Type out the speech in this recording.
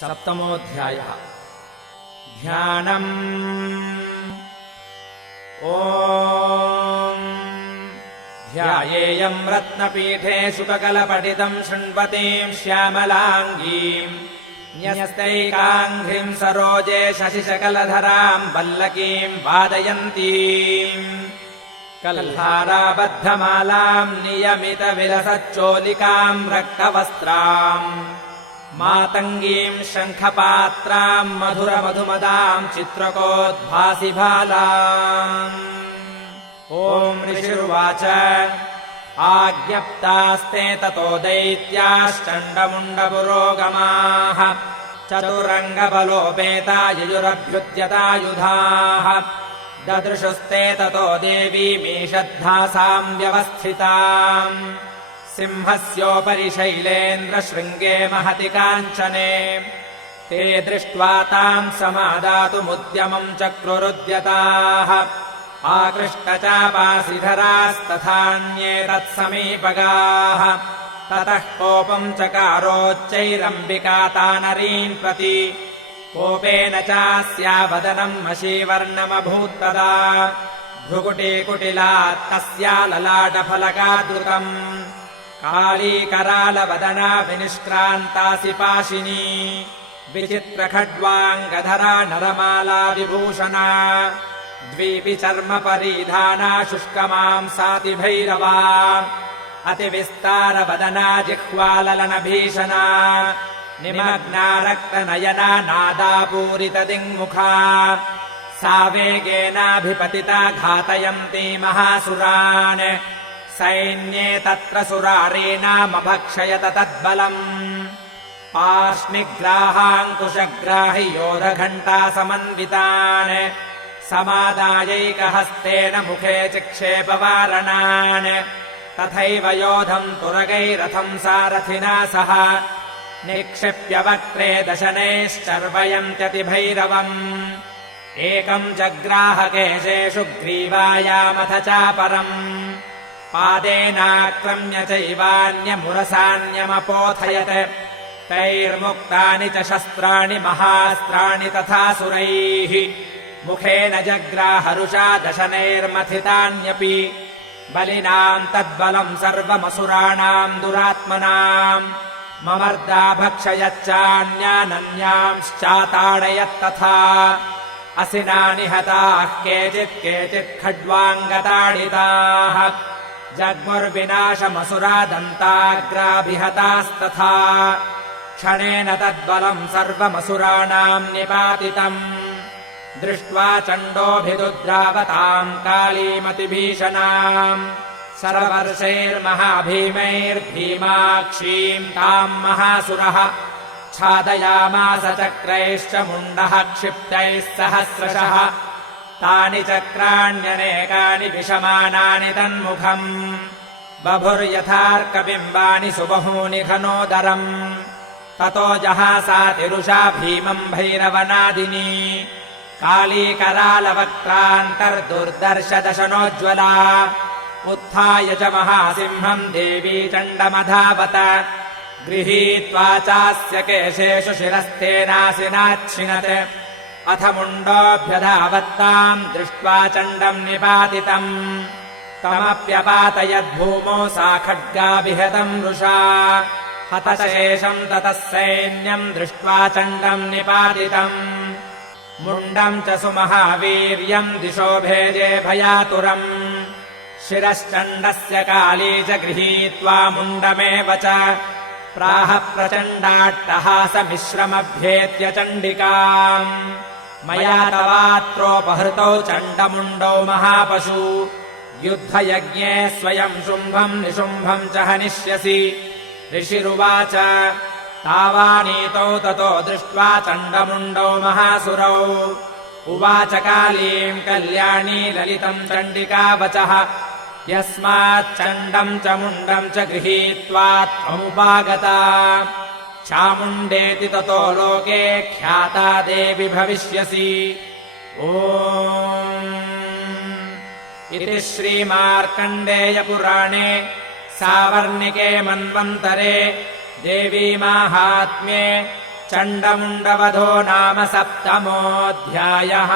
सप्तमोऽध्यायः। ध्यानम्। ॐ ध्यायेयम् रत्नपीठे शुककलपठितम् शृण्वतीम् श्यामलाङ्गीम् न्यस्तैकाङ्घ्रिम् सरोजे शशिशकलधराम् वल्लकीम् वादयन्तीम् कल्हाराबद्धमालाम् नियमितविलसच्चोलिकाम् रक्तवस्त्राम् मातङ्गीम् शङ्खपात्राम् मधुरमधुमदाम् चित्रकोद्भासिभालाम्। ॐ ऋषिरुवाच आज्ञप्तास्ते ततो दैत्याश्चण्डमुण्डपुरोगमाः चतुरङ्गबलोपेता ययुरभ्युद्यतायुधाः ददृशुस्ते ततो देवीमीषद्धासाम् व्यवस्थिताम् सिंहस्योपरि शैलेन्द्रशृङ्गे महति काञ्चने ते दृष्ट्वा ताम् समादातुमुद्यमम् चक्रुरुद्यताः आकृष्टचापासिधरास्तथान्ये तत्समीपगाः ततः कोपम् चकारोच्चैरम्बिका तानरीम् प्रति कोपेन चास्या वदनम् मशीवर्णमभूत्तदा भ्रुकुटीकुटिलात् तस्या ललाटफलकादृतम् कालीकरालवदना विनिष्क्रान्तासि पाशिनी विचित्रखड्वाङ्गधरा नरमाला विभूषणा द्वीपि चर्मपरिधाना शुष्कमांसाति भैरवा अतिविस्तारवदना जिह्वाललनभीषणा निमग्ना रक्तनयना नादापूरितदिङ्मुखा सा वेगेनाभिपतिता घातयन्ती महासुरान् सैन्ये तत्र सुरारीणामभक्षयत तद्बलम् पार्ष्णिग्राहाङ्कुशग्राहि योधघण्टा समन्वितान् समादायैकहस्तेन मुखे चिक्षेपवारणान् तथैव योधम् तुरगैरथम् सारथिना सह निक्षिप्य वक्त्रे दशनैश्चर्वयन्त्यतिभैरवम् एकम् जग्राहकेशेषु ग्रीवायामथ चापरम् पादेनाक्रम्य चैवान्यमुरसान्यमपोथयत् तैर्मुक्तानि च शस्त्राणि महास्त्राणि तथा सुरैः मुखेन जग्राहरुषा दशनैर्मथितान्यपि बलिनाम् तद्बलम् सर्वमसुराणाम् दुरात्मनाम् ममर्दा भक्षयच्चान्यानन्यांश्चाताडयत्तथा असिना निहताः केचित् खड्वाङ्गताडिताः जग्मुर्विनाशमसुरा दन्ताग्राभिहतास्तथा क्षणेन तद्बलम् सर्वमसुराणाम् निपातितम् दृष्ट्वा चण्डोऽभिदुद्रावताम् कालीमतिभीषणाम् सर्वर्षैर्महाभीमैर्भीमाक्षीम् ताम् महासुरः छादयामास चक्रैश्च मुण्डः क्षिप्तैः सहस्रशः तानि चक्राण्यनेकानि विषमानानि तन्मुखम् बभुर्यथार्कबिम्बानि सुबहूनि घनोदरम् ततो जहासातिरुषा भीमम् भैरवनादिनी कालीकरालवक्त्रान्तर्दुर्दर्शदशनोज्ज्वला उत्थाय च महासिंहम् देवी चण्डमधावत गृहीत्वा चास्य केशेषु शिरस्तेनासिनाच्छिनत् अथ मुण्डोऽभ्यधावत्ताम् दृष्ट्वा चण्डम् निपातितम् तमप्यपातयद्भूमौ सा खड्गाभिहतम् रुषा हतशेषम् ततः सैन्यम् दृष्ट्वा चण्डम् निपातितम् मुण्डम् च सुमहावीर्यम् दिशो भेजे भयातुरम् शिरश्चण्डस्य काली च गृहीत्वा मुण्डमेव च प्राह प्रचण्डाट्टहासमिश्रमभ्येत्य चण्डिकाम् मया तवात्रोपहृतौ चण्डमुण्डौ महापशु युद्धयज्ञे स्वयम् शुम्भम् निशुम्भम् च हनिष्यसि ऋषिरुवाच तावानीतौ ततो दृष्ट्वा चण्डमुण्डौ महासुरौ उवाच कालीम् कल्याणी ललितम् चण्डिकावचः यस्माच्चण्डम् च मुण्डम् च गृहीत्वा त्वमुपागता चामुण्डेति ततो लोके ख्याता देवि भविष्यसि। ॐ इति श्रीमार्कण्डेयपुराणे सावर्णिके मन्वन्तरे देवी माहात्म्ये चण्डमुण्डवधो नाम सप्तमोऽध्यायः।